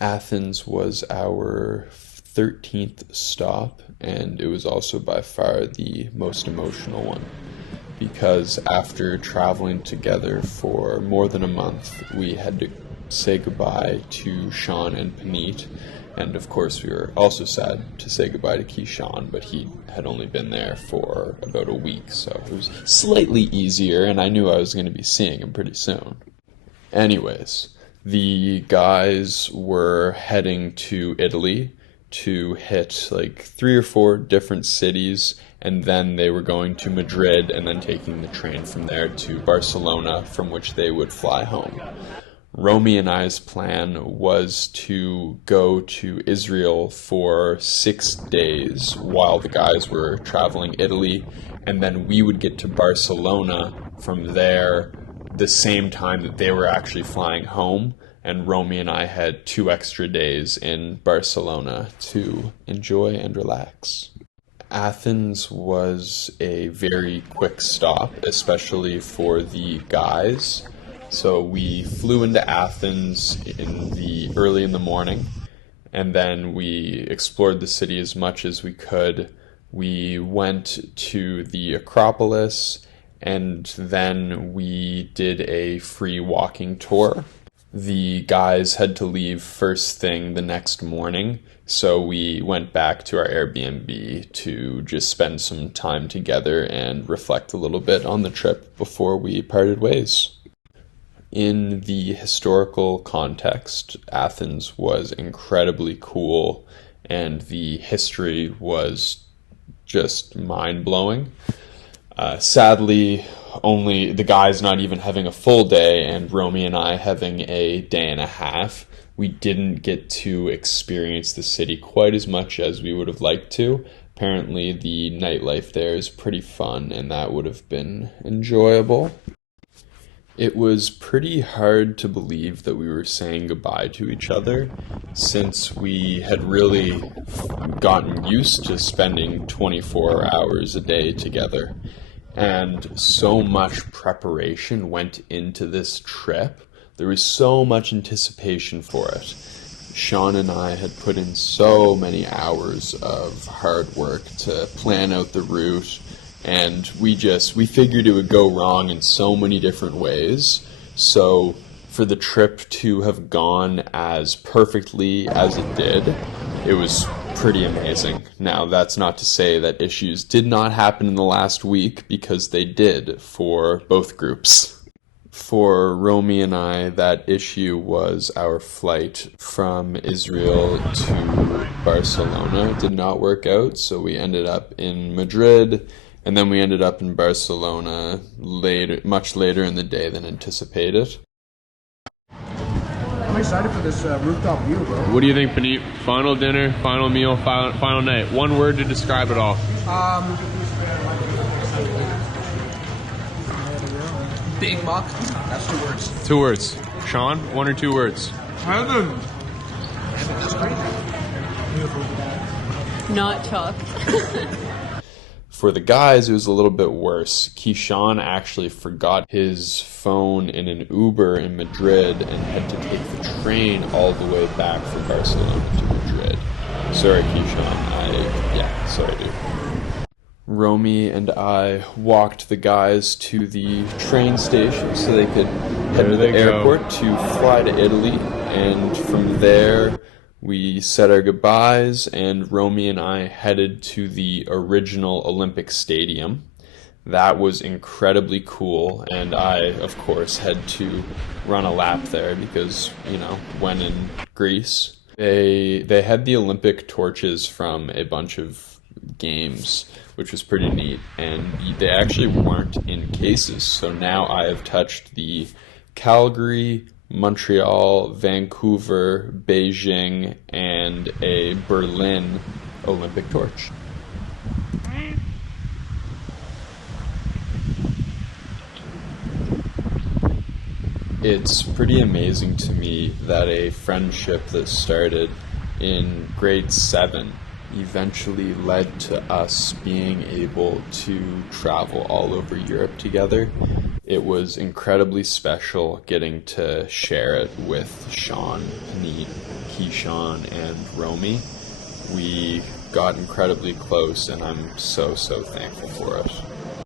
Athens was our 13th stop, and it was also by far the most emotional one because after traveling together for more than a month, we had to say goodbye to Sean and Panit, and of course we were also sad to say goodbye to Keyshawn, but he had only been there for about a week, so it was slightly easier, and I knew I was going to be seeing him pretty soon. Anyways, the guys were heading to Italy to hit like 3 or 4 different cities, and then they were going to Madrid and then taking the train from there to Barcelona, from which they would fly home. Romy and I's plan was to go to Israel for 6 days while the guys were traveling Italy, and then we would get to Barcelona from there the same time that they were actually flying home, and Romy and I had 2 extra days in Barcelona to enjoy and relax. Athens was a very quick stop, especially for the guys. So we flew into Athens early in the morning, and then we explored the city as much as we could. We went to the Acropolis, and then we did a free walking tour. The guys had to leave first thing the next morning, so we went back to our Airbnb to just spend some time together and reflect a little bit on the trip before we parted ways. In the historical context, Athens was incredibly cool, and the history was just mind-blowing. Sadly, only the guys not even having a full day and Romy and I having a day and a half, we didn't get to experience the city quite as much as we would have liked to. Apparently, the nightlife there is pretty fun, and that would have been enjoyable. It was pretty hard to believe that we were saying goodbye to each other, since we had really gotten used to spending 24 hours a day together. And so much preparation went into this trip. There was so much anticipation for it. Sean and I had put in so many hours of hard work to plan out the route, and we figured it would go wrong in so many different ways. So for the trip to have gone as perfectly as it did, it was pretty amazing. Now, that's not to say that issues did not happen in the last week, because they did for both groups. For Romy and I, that issue was our flight from Israel to Barcelona. It did not work out, so we ended up in Madrid, and then we ended up in Barcelona much later in the day than anticipated. I'm excited for this rooftop view, bro. What do you think, Panit? Final dinner, final meal, final night. One word to describe it all. Big Mac. That's 2 words. 2 words. Sean, 1 or 2 words. Heaven. That's crazy. Beautiful. Not chalk. For the guys, it was a little bit worse. Keyshawn actually forgot his phone in an Uber in Madrid and had to take the train all the way back from Barcelona to Madrid. Sorry, Keyshawn. Sorry, dude. Romy and I walked the guys to the train station so they could head to the airport to fly to Italy, and from there we said our goodbyes, and Romy and I headed to the original Olympic Stadium. That was incredibly cool, and I, of course, had to run a lap there because, when in Greece, they had the Olympic torches from a bunch of games, which was pretty neat, and they actually weren't in cases, so now I have touched the Calgary, Montreal, Vancouver, Beijing, and a Berlin Olympic torch. It's pretty amazing to me that a friendship that started in grade 7 eventually led to us being able to travel all over Europe together. it was incredibly special getting to share it with Sean, Neat, Keyshawn, and Romy. We got incredibly close, and I'm so thankful for it.